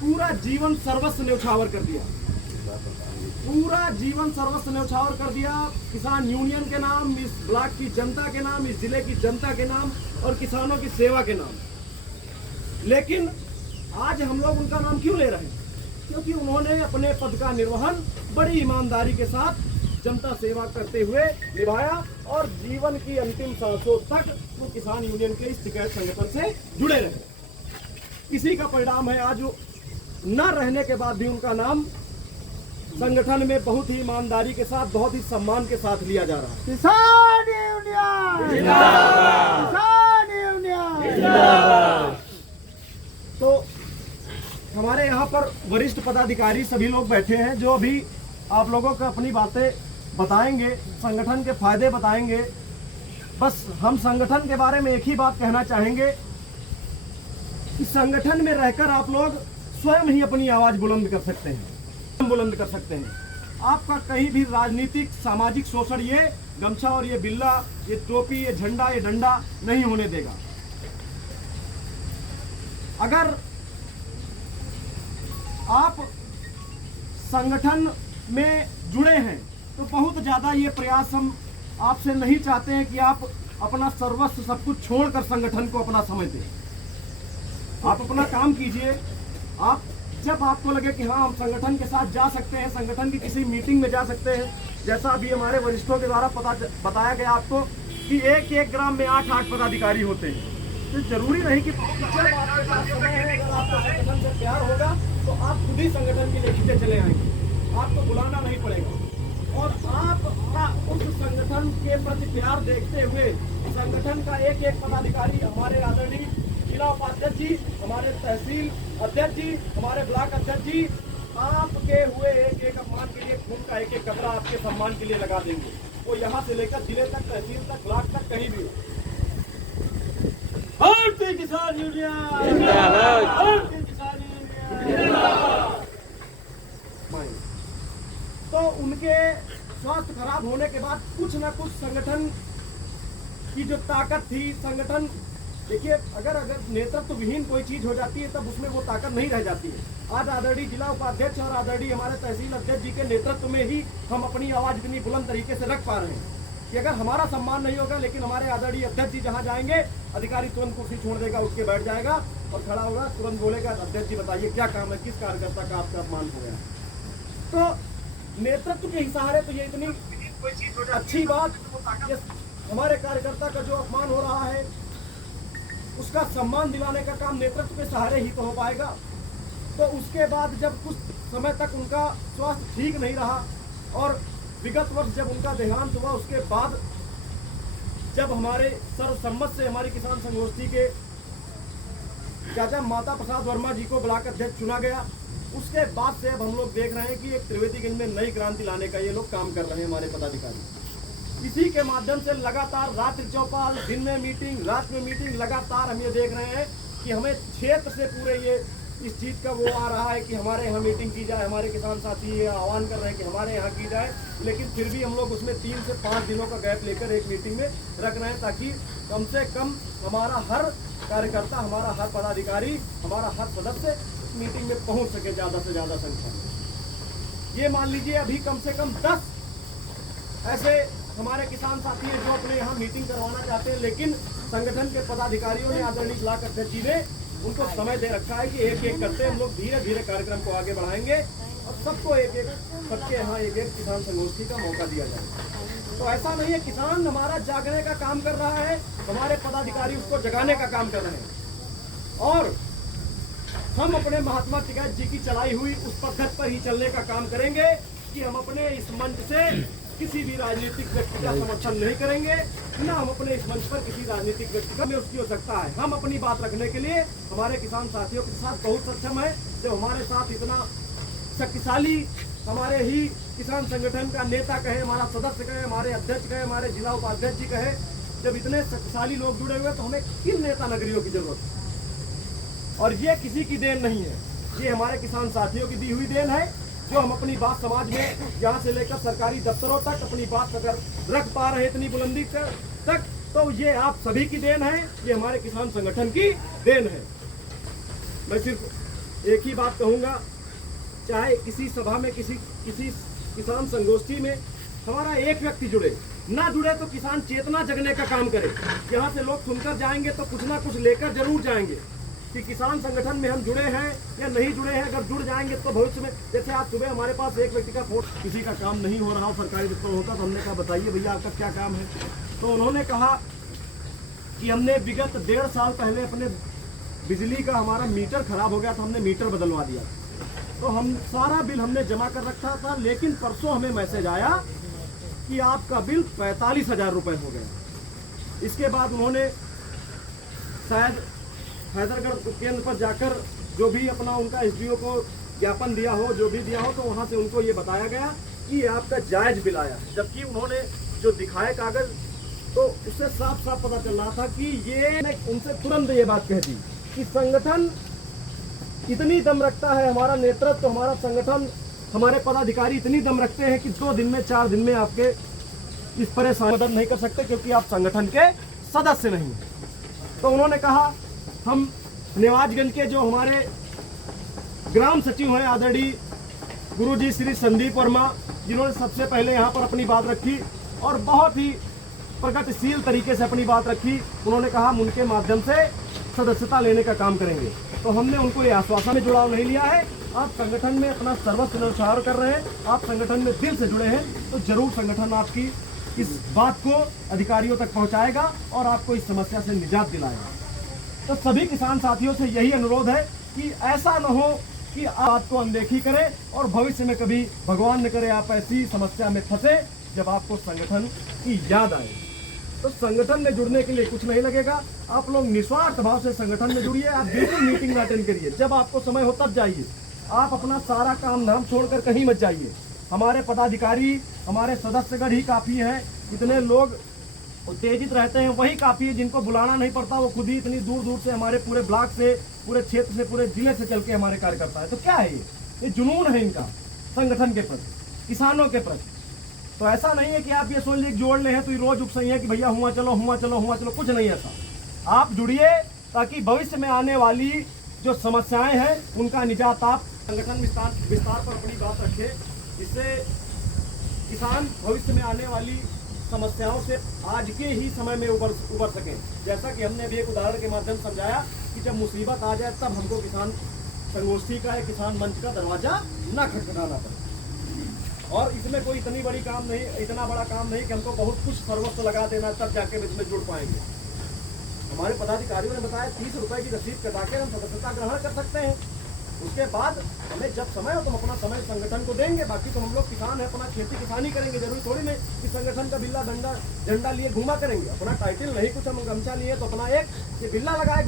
पूरा जीवन सर्वस्व न्यौछावर कर दिया, पूरा जीवन सर्वस्व न्यौछावर कर दिया किसान यूनियन के नाम, इस ब्लॉक की जनता के नाम, इस जिले की जनता के नाम और किसानों की सेवा के नाम। लेकिन आज हम लोग उनका नाम क्यों ले रहे हैं? क्योंकि उन्होंने अपने पद का निर्वहन बड़ी ईमानदारी के साथ जनता सेवा करते हुए निभाया और जीवन की अंतिम सांसों तक वो किसान यूनियन के इस टिकैत संगठन से जुड़े रहे। इसी का परिणाम है आज न रहने के बाद भी उनका नाम संगठन में बहुत ही ईमानदारी के साथ, बहुत ही सम्मान के साथ लिया जा रहा है। किसान यूनियन जिंदाबाद, किसान यूनियन जिंदाबाद। तो हमारे यहाँ पर वरिष्ठ पदाधिकारी सभी लोग बैठे हैं जो अभी आप लोगों को अपनी बातें बताएंगे, संगठन के फायदे बताएंगे। बस हम संगठन के बारे में एक ही बात कहना चाहेंगे कि संगठन में रहकर आप लोग स्वयं ही अपनी आवाज बुलंद कर सकते हैं, बुलंद कर सकते हैं। आपका कहीं भी राजनीतिक सामाजिक शोषण ये गमछा और ये बिल्ला, ये टोपी, ये झंडा, ये डंडा नहीं होने देगा। अगर आप संगठन में जुड़े हैं तो बहुत ज़्यादा ये प्रयास हम आपसे नहीं चाहते हैं कि आप अपना सर्वस्व सब कुछ छोड़कर संगठन को अपना समझ दें। आप अपना काम कीजिए। आप जब आपको लगे कि हाँ हम संगठन के साथ जा सकते हैं, संगठन की किसी मीटिंग में जा सकते हैं, जैसा अभी हमारे वरिष्ठों के द्वारा बताया गया आपको कि एक एक ग्राम में 8 पदाधिकारी होते हैं, तो जरूरी नहीं कि जब आपके पास समय है, अगर आपको संगठन से प्यार होगा तो आप खुद ही संगठन के लिए खींचे चले आएंगे, आपको बुलाना नहीं पड़ेगा। और आप उस संगठन के प्रति प्यार देखते हुए संगठन का एक एक पदाधिकारी, हमारे आदरणीय जिला उपाध्यक्ष जी, हमारे तहसील अध्यक्ष जी, हमारे ब्लॉक अध्यक्ष जी, आपके हुए एक एक अपमान के लिए खून का एक एक कतरा आपके सम्मान के लिए लगा देंगे। वो यहाँ से लेकर जिले तक, तहसील तक, ब्लॉक तक, कहीं भी हो। भारतीय किसान यूनियन जिंदाबाद, भारतीय किसान यूनियन जिंदाबाद। तो उनके स्वास्थ्य खराब होने के बाद कुछ न कुछ संगठन की जो ताकत थी, संगठन देखिए अगर नेतृत्व विहीन कोई चीज हो जाती है तब उसमें वो ताकत नहीं रह जाती है। आज आदरणीय जिला उपाध्यक्ष और आदरणीय हमारे तहसील अध्यक्ष जी के नेतृत्व में ही हम अपनी आवाज इतनी बुलंद तरीके से रख पा रहे हैं कि अगर हमारा सम्मान नहीं होगा, लेकिन हमारे आदरणीय अध्यक्ष जी जहाँ जाएंगे अधिकारी तुरंत कुर्सी छोड़ देगा, उठ के बैठ जाएगा और खड़ा होगा, तुरंत बोलेगा अध्यक्ष जी बताइए क्या काम है, किस कार्यकर्ता का आपका अपमान हो गया। तो नेतृत्व के सहारे तो ये इतनी अच्छी बात, हमारे कार्यकर्ता का जो अपमान हो रहा है उसका सम्मान दिलाने का काम नेतृत्व के सहारे ही तो हो पाएगा। तो उसके बाद जब कुछ समय तक उनका स्वास्थ्य ठीक नहीं रहा और विगत वर्ष जब उनका देहांत हुआ, उसके बाद जब हमारे सर्वसम्मत से हमारी किसान संगोष्ठी के चाचा माता प्रसाद वर्मा जी को ब्लॉक अध्यक्ष चुना गया, उसके बाद से अब हम लोग देख रहे हैं कि एक त्रिवेदीगंज में नई क्रांति लाने का ये लोग काम कर रहे हैं हमारे पदाधिकारी। इसी के माध्यम से लगातार रात्रि चौपाल, दिन में मीटिंग, रात में मीटिंग, लगातार हम ये देख रहे हैं कि हमें क्षेत्र से पूरे ये इस चीज़ का वो आ रहा है कि हमारे यहाँ मीटिंग की जाए, हमारे किसान साथी ये आह्वान कर रहे हैं कि हमारे यहाँ की जाए, लेकिन फिर भी हम लोग उसमें 3 से 5 दिनों का गैप लेकर एक मीटिंग में रख रहे हैं ताकि कम से कम हमारा हर कार्यकर्ता, हमारा हर पदाधिकारी, हमारा हर सदस्य मीटिंग में पहुँच सके ज़्यादा से ज़्यादा संख्या में। ये मान लीजिए अभी कम से कम 10 ऐसे हमारे किसान साथी हैं जो अपने यहाँ मीटिंग करवाना चाहते हैं, लेकिन संगठन के पदाधिकारियों ने, आदरणीय ब्लॉक अध्यक्ष जी ने उनको समय दे रखा है कि एक एक करते हम लोग धीरे धीरे कार्यक्रम को आगे बढ़ाएंगे और सबको सबके यहाँ एक एक किसान संगोष्ठी का मौका दिया जाए। तो ऐसा नहीं है, किसान हमारा जागने का काम कर रहा है, हमारे पदाधिकारी उसको जगाने का काम कर रहे हैं और हम अपने महात्मा टिकैत जी की चलाई हुई उस पद्धति पर ही चलने का काम करेंगे कि हम अपने इस मंच से किसी भी राजनीतिक व्यक्ति का समर्थन नहीं करेंगे, ना हम अपने इस मंच पर किसी राजनीतिक व्यक्ति का उसकी हो सकता है। हम अपनी बात रखने के लिए हमारे किसान साथियों के साथ बहुत सक्षम है। जब हमारे साथ इतना शक्तिशाली हमारे ही किसान संगठन का नेता कहे, हमारा सदस्य कहे, हमारे अध्यक्ष कहे, हमारे जिला उपाध्यक्ष जी कहे, जब इतने शक्तिशाली लोग जुड़े हुए तो हमें किन नेता नगरियों की जरूरत है। और ये किसी की देन नहीं है, ये हमारे किसान साथियों की दी हुई देन है जो हम अपनी बात समाज में यहाँ से लेकर सरकारी दफ्तरों तक अपनी बात अगर रख पा रहे हैं इतनी बुलंदी तक, तो ये आप सभी की देन है, ये हमारे किसान संगठन की देन है। मैं सिर्फ एक ही बात कहूँगा, चाहे किसी सभा में किसी किसान संगोष्ठी में हमारा एक व्यक्ति जुड़े, ना जुड़े तो किसान चेतना जगने का काम करे। यहाँ से लोग सुनकर जाएंगे तो कुछ ना कुछ लेकर जरूर जाएंगे कि किसान संगठन में हम जुड़े हैं या नहीं जुड़े हैं। अगर जुड़ जाएंगे तो भविष्य में, जैसे आज सुबह हमारे पास एक व्यक्ति का फोन, किसी का काम नहीं हो रहा हो, सरकारी दफ्तर होता, तो हमने कहा बताइए भैया आपका क्या काम है। तो उन्होंने कहा कि हमने विगत 1.5 साल पहले अपने बिजली का हमारा मीटर खराब हो गया था, हमने मीटर बदलवा दिया। तो हम सारा बिल हमने जमा कर रखा था, लेकिन परसों हमें मैसेज आया कि आपका बिल 45,000 रुपये हो गया। इसके बाद उन्होंने शायद हैदरगढ़ केंद्र पर जाकर जो भी अपना उनका एसडीओ को ज्ञापन दिया हो, जो भी दिया हो, तो वहाँ से उनको ये बताया गया कि आपका जायज बिल आया। जबकि उन्होंने जो दिखाए कागज, तो उससे साफ साफ पता चल रहा था कि ये, उनसे तुरंत ये बात कह दी कि संगठन इतनी दम रखता है, हमारा नेतृत्व, हमारा संगठन, हमारे पदाधिकारी इतनी दम रखते हैं कि 2 दिन में 4 दिन में आपके इस परेशानी मदद नहीं कर सकते, क्योंकि आप संगठन के सदस्य नहीं हैं। तो उन्होंने कहा हम निवाजगंज के जो हमारे ग्राम सचिव हैं आदरणीय गुरुजी श्री संदीप वर्मा, जिन्होंने सबसे पहले यहाँ पर अपनी बात रखी और बहुत ही प्रगतिशील तरीके से अपनी बात रखी। उन्होंने कहा हम उनके माध्यम से सदस्यता लेने का काम करेंगे। तो हमने उनको ये आश्वासन में जुड़ाव नहीं लिया है। आप संगठन में अपना सर्वस्व न्यौछावर कर रहे हैं, आप संगठन में दिल से जुड़े हैं, तो जरूर संगठन आपकी इस बात को अधिकारियों तक पहुंचाएगा और आपको इस समस्या से निजात दिलाएगा। तो सभी किसान साथियों से यही अनुरोध है कि ऐसा न हो कि आप आपको अनदेखी करें और भविष्य में कभी भगवान न करे आप ऐसी समस्या में फंसे जब आपको संगठन की याद आए। तो संगठन में जुड़ने के लिए कुछ नहीं लगेगा, आप लोग निस्वार्थ भाव से संगठन में जुड़िए। आप बिल्कुल मीटिंग में अटेंड करिए, जब आपको समय हो तब जाइए। आप अपना सारा काम धाम छोड़कर कहीं मत जाइए। हमारे पदाधिकारी, हमारे सदस्यगण ही काफ़ी हैं। इतने लोग उत्तेजित रहते हैं वही काफ़ी है, जिनको बुलाना नहीं पड़ता, वो खुद ही इतनी दूर दूर से हमारे पूरे ब्लॉक से, पूरे क्षेत्र से, पूरे जिले से चल के हमारे कार्यकर्ता है। तो क्या है ये जुनून है इनका संगठन के प्रति, किसानों के प्रति। तो ऐसा नहीं है कि आप ये सोच लीजिए जोड़ ले हैं तो ये रोज उपसही है कि भैया हुआ चलो हुआ चलो हुआ चलो, कुछ नहीं ऐसा। आप जुड़िए ताकि भविष्य में आने वाली जो समस्याएं हैं उनका निजात आप संगठन विस्तार पर अपनी बात रखें, जिससे किसान भविष्य में आने वाली समस्याओं से आज के ही समय में उबर सकें। जैसा कि हमने अभी एक उदाहरण के माध्यम से समझाया कि जब मुसीबत आ जाए तब हमको किसान संगोष्ठी का या किसान मंच का दरवाजा ना खटखटाना पड़े। और इसमें कोई इतनी बड़ी काम नहीं, इतना बड़ा काम नहीं कि हमको बहुत कुछ सर्वस्व लगा देना तब जाके इसमें जुड़ पाएंगे। हमारे पदाधिकारियों ने बताया 30 रुपए की रसीद कटा के हम सदस्यता ग्रहण कर सकते हैं। उसके बाद हमें जब समय हो तो हम अपना समय संगठन को देंगे। बाकी तो हम लोग किसान है, अपना खेती किसानी करेंगे। जरूरी थोड़ी नहीं कि संगठन का बिल्ला झंडा लिए घूमा करेंगे। अपना टाइटल नहीं कुछ, हम गमछा लिए तो अपना एक ये बिल्ला लगाए